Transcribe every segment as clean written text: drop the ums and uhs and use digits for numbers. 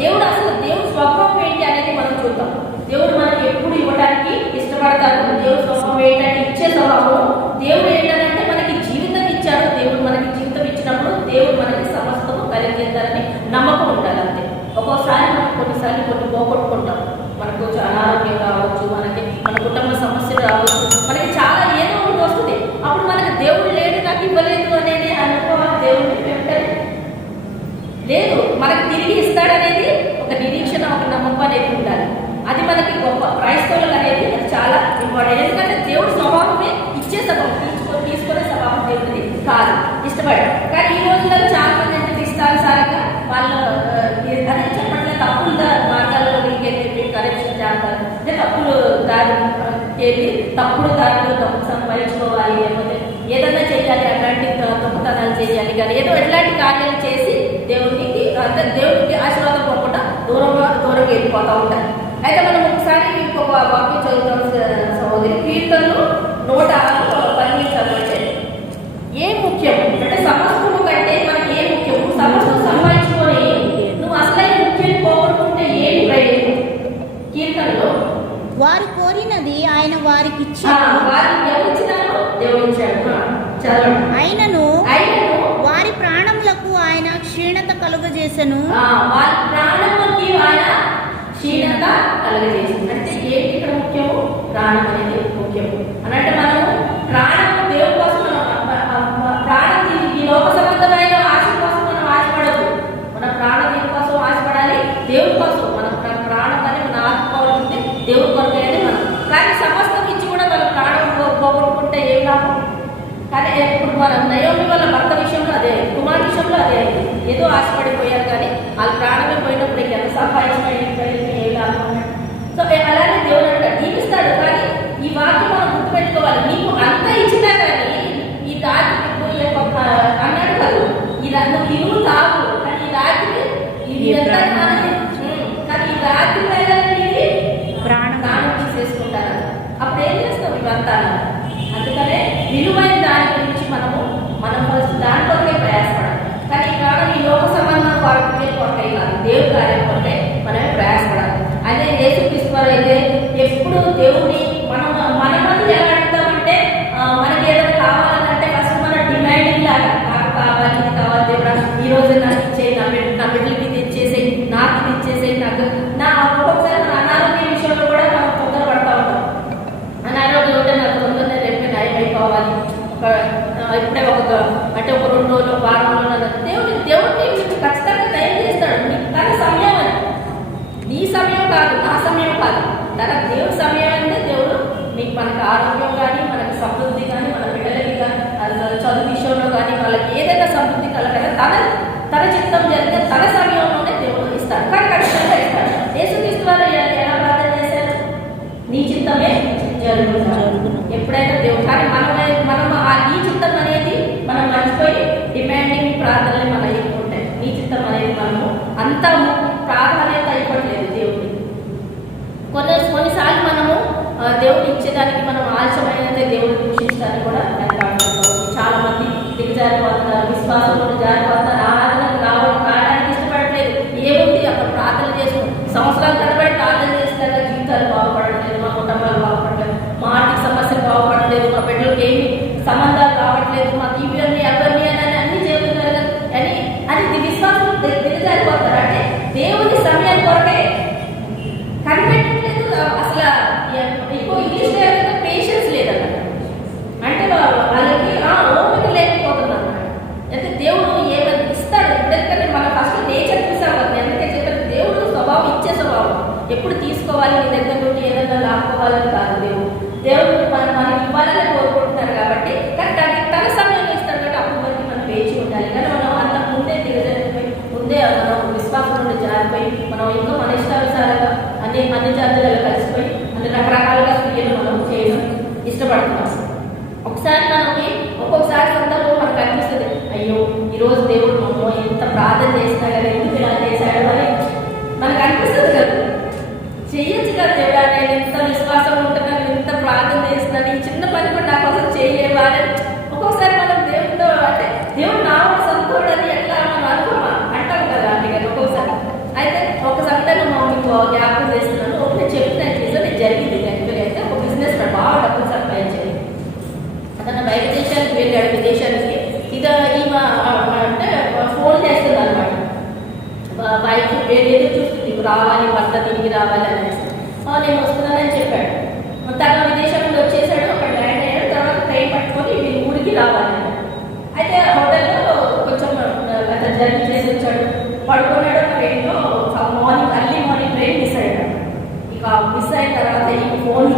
దేవుడు స్వభావం ఏంటి అనేది మనం చూద్దాం. దేవుడు మనకి ఎప్పుడు ఇవ్వడానికి ఇష్టపడతారు. దేవుడు స్వభావం ఏంటంటే ఇచ్చే స్వభావం. దేవుడు ఏంటంటే మనకి జీవితం ఇచ్చాడు. దేవుడు మనకి జీవితం ఇచ్చినప్పుడు దేవుడు మనకి సమస్తము కలిగేద్దారని నమ్మకం ఉండాలి. అంతే. ఒక్కోసారి మనం కొన్నిసార్లు కొన్ని పోగొట్టుకుంటాం. మనకు అనారోగ్యం రావచ్చు, మనకి మన కుటుంబ సమస్యలు రావచ్చు, మనకి చాలా ఏదో ఒకటి వస్తుంది. అప్పుడు మనకి దేవుడు లేడు, నాకు ఇవ్వలేదు అనేది అనుకోవాలి. దేవుడిని వెంటనే లేదు, మనకు తిరిగి ఇస్తాడనేది ఒక నిరీక్షణ, ఒక నమ్మకం అనేది ఉండాలి. అది మనకి గొప్ప క్రైస్తవులు అనేది చాలా ఇంపార్టెంట్. ఎందుకంటే దేవుడు స్వభావమే ఇచ్చే స్వభావం, తీసుకునే స్వభావం దేవుడిది కాదు, ఇష్టపడ్డాడు. కానీ ఈ రోజుల్లో చాలా మంది ఏంటంటే ఇష్టానుసారంగా వాళ్ళు అదే చెప్పట్లేదు, తప్పుల మార్గాల్లో వెళ్ళి కరెక్షన్ చేస్తారు, అంటే తప్పులు దారి వెళ్ళి తప్పుడు దారిలో తప్పు సంపాదించుకోవాలి, లేకపోతే ఏదైనా చేయాలి, అట్లాంటి తప్పుతనాలు చేయాలి. కానీ ఏదో ఎట్లాంటి కార్యాలు చేసి దేవునికి అంటే దేవుడికి ఆశీర్వాదం పోకుండా దూరంగా వెళ్ళిపోతూ ఉంటారు. అయితే మనం ఒకసారి ఇంకొక వాక్యం చదువుతాం సహోదరి. కీర్తనలు 106 చదవండి. ఏ ముఖ్యం అంటే సమస్తము కంటే మనకి ఏ ముఖ్యం? సమస్తం సంపాదించుకొని నువ్వు అసలైన ముఖ్యం పోగొట్టుకుంటే ఏమి ప్రయోజనం? కీర్తనలో వారు కోరినది ఆయన వారికి ఇచ్చాడు. ఆయనను వారి ప్రాణములకు ఆయన క్షీణత కలుగజేసెను. వారి ప్రాణములకి ఆయన క్షీణత కలుగజేసింది. అంటే ఏంటి ఇక్కడ ముఖ్యము? ప్రాణం అనేది ముఖ్యము అన్నట్టు మనము ప్రాణము దేవుడి కోసం ప్రాణం ఈ లోక సంబంధమైన ఆశ కోసం మనం ఆశపడదు. మన ప్రాణం దేని కోసం ఆశపడాలి? దేవుడి కోసం. మన ప్రాణం కానీ మన ఆత్మకోవాలంటే దేవుడి కొరకైతే మనం. కానీ సమస్తం ఇచ్చి కూడా మన ప్రాణం పోగొట్టుకుంటే ఏం లాభం? కానీ ఇప్పుడు మన నయోమి వాళ్ళ భర్త విషయంలో అదే, కుమార్ విషయంలో అదే. ఏదో ఆశపడిపోయారు కానీ వాళ్ళ ప్రాణమే పోయినప్పుడు ఎంత సంపాదించిన ఏం లాభం? సో అలానే దేవుడు అంటే దీవిస్తాడు. కానీ ఈ వాక్యం మనం గుర్తుపెట్టుకోవాలి. నీకు అంత ఇచ్చినా కానీ ఈ రాత్రి అన్నాడు కాదు, నువ్వు ఇరువు తాగు, కానీ ఈ రాత్రి ఇది ఎంత కానీ ఈ రాత్రి ప్రాణం తీసేసుకుంటారు. అప్పుడు ఏం చేస్తావు? ఇవంతా. అందుకనే విలువైన దాని గురించి మనం ఫస్ట్ దాని కొరకే ప్రయాసపడాలి. కానీ ఈ ప్రాణం ఈ లోక సంబంధం కొరకే కాదు, దేవుడి కార్యం కొరకే మనమే ప్రయాసపడాలి. అదే యేసుక్రీస్తు వారు అయితే ఎప్పుడు దేవుడిని మన మంది ఎలా అడుగుతామంటే మనకి ఏదైనా కావాలంటే ఫస్ట్ మన డిమాండింగ్ లాగా నాకు కావాలి, ఇది కావాలి, దేవుడా ఈ రోజు నాకు ఇచ్చేయి, నా బిడ్డలకి తెచ్చేసే, నాకు తెచ్చేసే, నాకు నా ఒక్కొక్కసారి మన అనారోగ్య విషయంలో కూడా మనం తొందర పడతా ఉంటాం. అనారోగ్యం ఉంటే నాకు తొందరగా రేపు నయం అయిపోవాలి, ఇప్పుడే అంటే ఒక 2 రోజులు వారంలో దేవుడిని ఖచ్చితంగా దయ చేస్తాడు. తన సమయం అని, నీ సమయం కాదు, నా సమయం కాదు, తన దేవుడి సమయం అంటే దేవుడు నీకు మనకు ఆరోగ్యం కానీ, మనకు సమృద్ధి కానీ, మన బిడ్డలకి కానీ, చదువు విషయంలో కానీ, వాళ్ళకి ఏదైనా సమృద్ధి కలగాలి తన చిత్తం జరిగితే తన సమయంలోనే దేవుడు ఇస్తాడు. కానీ ఖచ్చితంగా ఇస్తాడు. యేసుక్రీస్తు వారు ఎలా ప్రార్థన చేశారు? నీ చిత్తమే జరుగును. ఎప్పుడైనా దేవుడు కానీ మనం ఆ నీ చిత్తం అనేది మనం మర్చిపోయి డిమాండింగ్ ప్రార్థనలు మన ఎక్కువ ఉంటాయి. నీ చిత్తం అనేది మనము అంత ప్రాధాన్యత అయిపోవట్లేదు దేవుడిని. కొన్నిసార్లు మనము దేవుడు ఇచ్చేదానికి మనం ఆలస్యమైనదే దేవుడిని దూషించడానికి కూడా చాలా మంది దిగజారిపోతున్నారు, విశ్వాసంలో జారిపోతున్నారు, ఆరాధనకు కావడానికి ఇష్టపడట్లేదు. ఏముంది అక్కడ ప్రార్థన చేస్తూ సంవత్సరాల తరబడి ప్రార్థన చేసినాక జీవితాలు బాగుపడట్లేదు, మా కుటుంబాలు బాగుపడలేదు, మా ఆర్థిక సమస్యలు బాగుపడలేదు, మా బిడ్డలకు ఏమి సంబంధాలు రావట్లేదు, మాకు ఇవన్నీ అవన్నీ అని అన్ని చేస్తున్నారు అని విశ్వాసం దిగజారిపోతారు. అంటే దేవుని సమయం కొరకే కనిపెట్టలేదు. అసలు ఎక్కువ ఇంగ్లీష్లో పేషెన్స్ లేదన్నమాట. అంటే వాళ్ళకి ఓపిక లేకపోతున్నారు. అంటే దేవుడు ఏమైనా ఇస్తాడు. ఎందుకంటే మనం ఫస్ట్ నేచర్ చూసాం కదా, ఎందుకంటే చెప్పారు దేవుడు స్వభావం ఇచ్చే స్వభావం. ఎప్పుడు తీసుకోవాలి, నీ దగ్గర నుండి ఏదైనా లాక్కోవాలని కాదు. దేవుడు మనకి ఇవ్వాలని కోరుకుంటున్నారు కాబట్టి, కానీ తన సమయంలో ఇస్తాడు కాబట్టి అప్పుడు వరకు మనం వేచి ఉండాలి. కానీ మనం అంత ముందే దిగజారిపోయి ముందే మనం విశ్వాసం నుండి జారిపోయి మనం ఇంకా మన ఇష్టానుసారంగా అన్ని జాతులలో కలిసిపోయి అన్ని రకరకాలుగా క్రియలు మనం చేయడం ఇష్టపడుతున్నాం. ఒక్కొక్కసారి సందర్భం మనకు అనిపిస్తుంది, అయ్యో ఈరోజు దేవుడు మమ్మల్ని ఎంత ప్రార్థన చేసినా కదా, ఎందుకు ఇలా చేశాడు అని మనకు అనిపిస్తుంది కదా. చెయ్యొచ్చు కదా దేవుడా, నేను ఎంత విశ్వాసం ఉంటున్నాను, ఎంత ప్రార్థన చేస్తున్నాను, ఈ చిన్న పని కూడా నాకు అసలు చేయలేవా అని ఒక్కొక్కసారి మనం దేవుడితో అంటే దేవుడు నా సంతోడు అని ఎట్లా మనం అనుకోమా అంటాం కదా. అంటే ఒక్కొక్కసారి అయితే ఒక వెళ్ళాడు విదేశానికి. ఇది ఈమె అంటే ఫోన్ చేస్తుంది అనమాట, బైక్ ఏదో చూస్తుంది, రావాలి భర్త తిరిగి రావాలి అనేసి. నేను వస్తున్నానని చెప్పాడు. తన విదేశం నుండి వచ్చేసాడు, అక్కడ ల్యాండ్ అయ్యాడు. తర్వాత ట్రైన్ పట్టుకొని వీళ్ళు ఊరికి రావాలి. అయితే హోటల్లో కొంచెం అతను జర్నీ చేసి వచ్చాడు, పడుకున్నాడు. ట్రైన్లో morning early morning train miss అయ్యాడు. ఇక మిస్ అయిన తర్వాత ఈ ఫోన్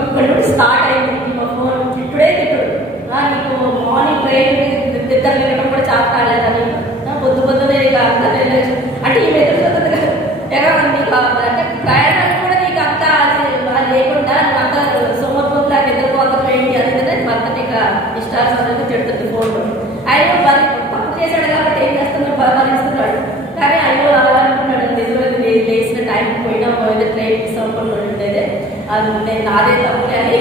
అక్కడ నుండి స్టార్ట్ అయింది. ఈ ఫోన్ తిట్టుడే తిట్టుడు, నీకు మార్నింగ్ ట్రైన్ నిద్ర వెళ్ళడం కూడా చాలా కాలేదని, పొద్దునే ఇక అంతా అంటే ఈ ఎదురుతుంది కదా, నీకు అంటే ప్రయాణాలు కూడా నీకు అంతా అది లేకుండా అంతా సోమర్పులా నిద్రపోతాం ఏంటి అది భర్తని ఇక ఇష్టాలు చెడుతుంది ఫోన్లో. ఆయన మరి తప్పు చేశాడు కాబట్టి ఏం చేస్తున్నాడు, భరిస్తున్నాడు. కానీ అయ్యో అలా అనుకున్నాడు, నిజమే లేచిన టైంకి పోయినా ట్రైన్ మిస్ అవ్వకుండా ఉండేది, అది నేను నాదే తప్పులే అని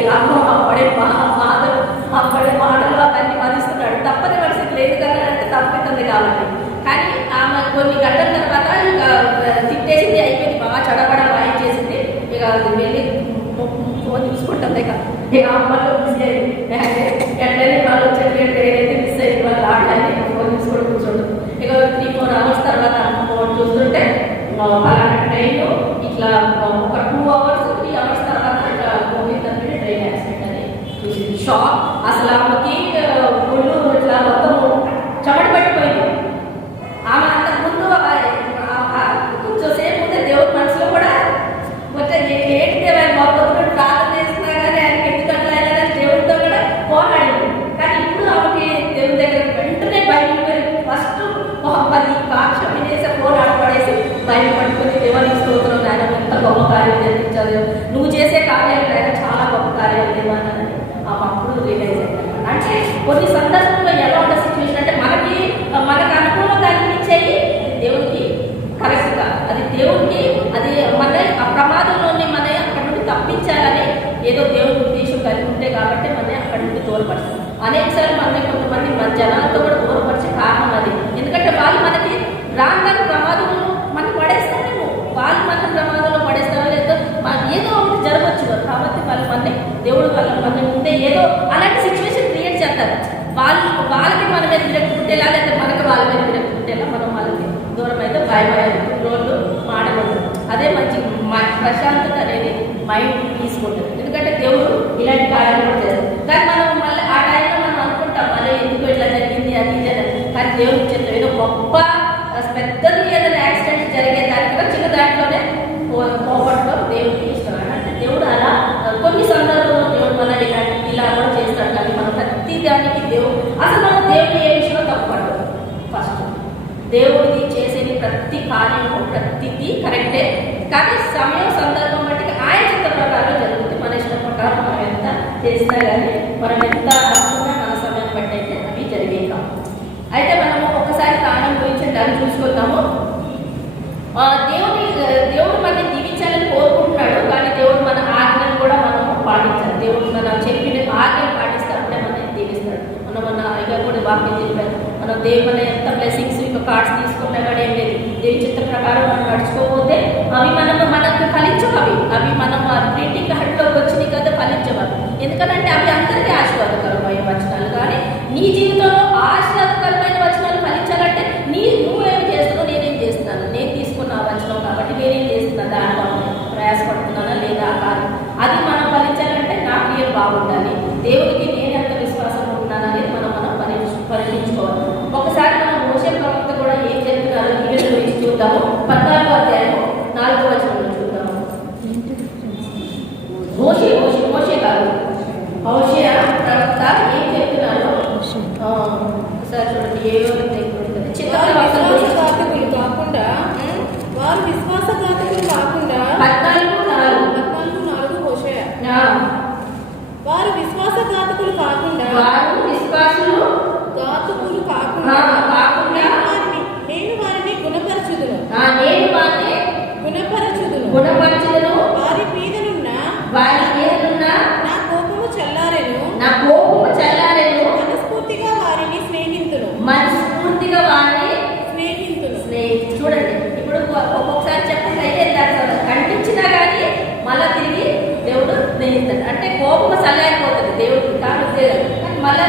అప్పుడే మాటలు అవన్నీ మరిస్తున్నాడు. తప్పని పరిస్థితి లేదు కదా, అంటే తప్పుతుంది కాబట్టి. కానీ ఆమె కొన్ని గంటల తర్వాత ఇక తిట్టేసింది, అయిపోయింది, బాగా చడబడ వాయించేసింది. ఇక వెళ్ళి ఫోన్ చూసుకుంటుంది. ఇక అమ్మలో మిస్ అయింది, వెంటనే వాళ్ళు వచ్చేది ఏదైతే మిస్ అయింది వాళ్ళు ఆడడానికి ఫోన్ చూసుకొని కూర్చోండి. ఇక 3-4 అవర్స్ తర్వాత ఫోన్ చూస్తుంటే పలానా ట్రైన్ ఇట్లా ఒక 2 అవర్స్ 3 అవర్స్ తర్వాత ఇట్లా పోయిందంటే ట్రైన్ యాక్సిడెంట్ అని చూసింది. షాక్ అసలు ఆమెకి ఒళ్ళు ఇట్లా మొత్తం చెమట పట్టిపోయింది. ఆమె అంతకుముందు కొంచెంసేపు ఉంటే దేవుడి మనసులో కూడా వచ్చే ఏంటి పొద్దున ప్రార్థన చేస్తున్నా కానీ ఆయనకి ఎందుకంటే ఆయన దేవుడితో కూడా పోరాడింది. కానీ ఇప్పుడు ఆమెకి దేవుడి దగ్గర వెంటనే బయటకు ఫస్ట్ 10 కాక్షం చేసే పోరాడపడేసి బయట పట్టుకుని దేవునికి స్తోత్రం, ఆయన ఎంత గొప్ప కార్యం జరిపించాలి, నువ్వు చేసే కార్యాలు ఆయన చాలా గొప్ప కార్యాలు దేవాలని అప్పుడు రియలైజ్ అయ్యాను. అంటే కొన్ని సందర్భంలో ఎలా ఉన్న సిచ్యువేషన్ అంటే మనకు అనుకూలంగా అనిపించేది దేవుడికి కరెక్ట్గా, అది దేవుడికి అది మన ఆ ప్రమాదంలోనే మన అక్కడి నుండి తప్పించాలని ఏదో దేవుడి ఉద్దేశం కలిగి ఉంటే కాబట్టి మన అక్కడి నుండి దూరపడతాం. అనేకసార్లు కొంతమంది మన జనాలతో కూడా దూరపరిచే కారణం అది. ఎందుకంటే వాళ్ళు మనకి రాగానే ప్రమాదంలో మనం పడేస్తామేమో, వాళ్ళు మన ప్రమాదంలో పడేస్తామో లేదో ఏదో ఒకటి జరగవచ్చు కాబట్టి వాళ్ళ దేవుడు మన ముందే ఏదో అలాంటి సిచ్యువేషన్ క్రియేట్ చేస్తారు. వాళ్ళకి మన మీద విరక్తి పుట్టేలా, లేకపోతే మనకి వాళ్ళ మీద విరక్తి పుట్టేలా మనం వాళ్ళకి దూరం అయితే రోజు మాడకూడదు. అదే మంచి ప్రశాంతత అనేది మైండ్ తీసుకుంటుంది. ఎందుకంటే దేవుడు ఇలాంటి కార్యాలు కూడా చేస్తారు. కానీ మనం మళ్ళీ ఆ టైంలో మనం అనుకుంటాం మళ్ళీ ఎందుకు ఇట్లా జరిగింది అది ఇది. కానీ దేవుడు చెప్తాం ఏదో గొప్ప పెద్దది ఏదైనా యాక్సిడెంట్ జరిగే దానికి కూడా చిన్న దాంట్లోనే పోగొట్టడం దేవుడికి ఇష్టం. అంటే దేవుడు అలా కొన్ని సందర్భంలో దేవుడు మనల్ని ఇలా కూడా చేస్తాడు. కానీ మనం ప్రతి దానికి దేవుడు అసలు మనం దేవుడు ఏ విషయంలో తప్పుపడదు. ఫస్ట్ దేవుడిది చేసేది ప్రతి కార్యము ప్రతిదీ కరెక్టే, కానీ సమయం సందర్భం బట్టి ఆయన చిత్త ప్రకారం జరుగుతుంది. మన ఇష్టం ప్రకారం మనం ఎంత చేసినా కానీ మనం ఎంత అనుకున్నా మన సమయం బట్టి అయితే అవి జరిగే కావు. అయితే మనము ఒకసారి ప్రాణం గురించి దాన్ని చూసుకుందాము. దేవుడు మనల్ని దీవించాలని కోరుకుంటున్నాడు, కానీ దేవుడు మన ఆజ్ఞను కూడా మనం పాటించాలి. దేవుడు మనం చెప్పిన ఆజ్ఞను పాటిస్తే అంటే మనల్ని దీవిస్తాడు. మన ఇక కూడా వాక్యం చెప్పారు, మనం దేవుని ఎంత బ్లెస్సింగ్స్ ఇక కార్డ్స్ తీసుకున్నా కూడా ఏం లేదు. దేవుని చిత్త ప్రకారం మనం నడుచుకోకపోతే అవి మనకు ఫలించవు. అవి మనం ప్రింటింగ్ హట్లోకి వచ్చినాయి కదా ఫలించవు. ఎందుకంటే అవి అందరికీ ఆశీర్వాదకరమైన వచనాలు. కానీ నీ జీవితంలో ఆశీర్వాదకరమైన వచనాలు ఫలించాలంటే నువ్వేం చేస్తున్నావు, నేనేం చేస్తున్నాను, నేను తీసుకున్న వచనం కాబట్టి నేనేం చేస్తున్నాను, దాంట్లో ప్రయాసపడుతున్నానా లేదా అది మనం ఫలించాలంటే నా క్రియలు బాగుండాలి, దేవుడికి నేను ఎంత విశ్వాసం ఉంటున్నాను అనేది మనం పరిశీలించుకోవాలి. ఒకసారి మనం మోషే ప్రవక్త కూడా ఏం చెప్తున్నారో దీవెన గురించి చూద్దాము. 14వ అధ్యాయం 4వ వచనంలో చూద్దాము. మోషే కాదు హోషేయ ప్రవక్త ఏం చెప్తున్నారో ఒకసారి చూడండి. వారు విశ్వాసఘాతకులు కాకుండా 14:4 హోషేయ వారు విశ్వాసఘాతకులు కాకుండా నేను వారిని గుణపరచుదును వారి మీదనున్న నా కోపము చల్లారెను మనస్ఫూర్తిగా వారిని స్నేహితులు చూడండి. ఇప్పుడు ఒక్కొక్కసారి చెప్పండి అయితే కనిపించినా కానీ మళ్ళా తిరిగి దేవుడు స్నేహితుడు అంటే కోపం చల్లారిపోతుంది దేవుడికి కానీ మళ్ళా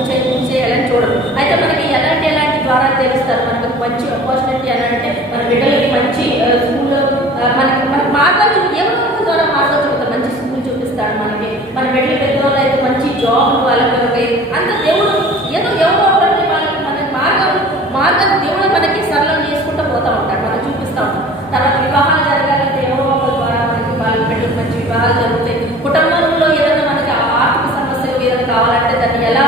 మూసేయాలని చూడరు. అయితే మనకి ఎలాంటి ద్వారాలు తెలుస్తారు, మనకు మంచి ఆపర్చునిటీ ఎలా అంటే మన బిడ్డలకి మంచి స్కూల్ మనకి మార్గాలు ఎవరో ఒక ద్వారా మార్గాలు చూపుతారు, మంచి స్కూల్ చూపిస్తాడు మనకి. మన బిడ్డలు పెద్దవాళ్ళు అయితే మంచి జాబ్ వాళ్ళకి అంత దేవుడు ఎవరో ఒకటి వాళ్ళకి మన మార్గాలు దేవుడు మనకి సరళం చేసుకుంటూ పోతూ ఉంటాడు, మనం చూపిస్తూ ఉంటాం. తర్వాత వివాహాలు జరగాలంటే ఎవరో ఒక ద్వారా మనకి వాళ్ళ బిడ్డలకు మంచి వివాహాలు జరుగుతాయి. కుటుంబంలో ఏదైనా మనకి ఆర్థిక సమస్యలు ఏదైనా కావాలంటే దాన్ని ఎలా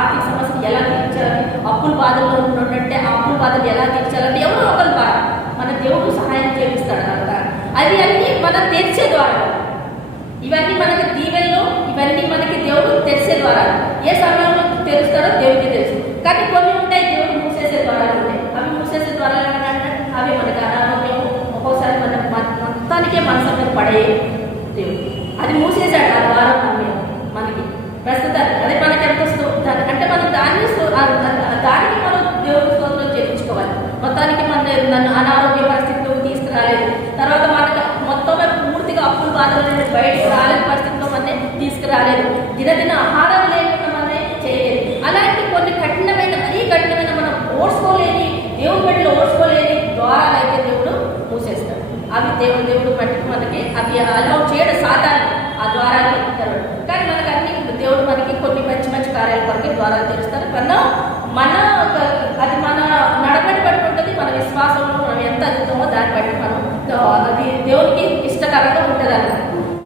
ఆర్థిక సమస్యలు ఎలా తీర్చాలి, అప్పుల బాధల్లో ఉన్నట్టే ఆ అప్పుల బాధలు ఎలా తీర్చాలంటే ఎవరో ఒకరి ద్వారా మన దేవుడు సహాయం చేపిస్తాడు కనుక అది అన్నీ మనం తెరిచే ద్వారా. ఇవన్నీ మనకి దీవెల్లో, ఇవన్నీ మనకి దేవుడు తెరిచే ద్వారా. ఏ సమయంలో తెరుస్తాడో దేవుడికి తెలుసు. కానీ కొన్ని ఉంటాయి దేవుడు మూసేసే ద్వారాలు ఉంటాయి. అవి మూసేసే ద్వారాలు అంటే అవి మనకి అనారోగ్యం, ఒక్కోసారి మన మొత్తానికే మనసు మీద పడే దేవుడు అది మూసేశాడు ఆ ద్వారం మనకి ప్రస్తుతానికి. అదే మనకి ఎంత అంటే మనం దానికి మనం దేవుడి స్తోత్రం చేయించుకోవాలి. మొత్తానికి నన్ను అనారోగ్య పరిస్థితిలోకి తీసుకురాలేదు, తర్వాత మనకి మొత్తం పూర్తిగా అప్పుల బాధలు బయటకు రాలేని పరిస్థితిలో మనని తీసుకురాలేదు, దినదిన ఆహారం లేకుండా మనమే చేయలేదు. అలాంటి కొన్ని మరీ కఠినమైన మనం ఓడ్చుకోలేని, దేవుడి బిడ్డలు ఓడ్చుకోలేని ద్వారాలు అయితే దేవుడు మూసేస్తాడు. అవి దేవుడు మట్టికి మనకి అవి అలా చేయడం సాధారణ, ఆ ద్వారాలు తెరవడం. కానీ మనకి అన్ని దేవుడు మనకి కొన్ని మంచి కార్యాల కొరకు ద్వారాలు తెరుస్తారు. కన్నా అది మన నడబడి బట్టి ఉంటుంది, మన విశ్వాసంలో మనం ఎంత అద్భుతమో దాన్ని బట్టి మనం అది దేవునికి ఇష్టకరంగా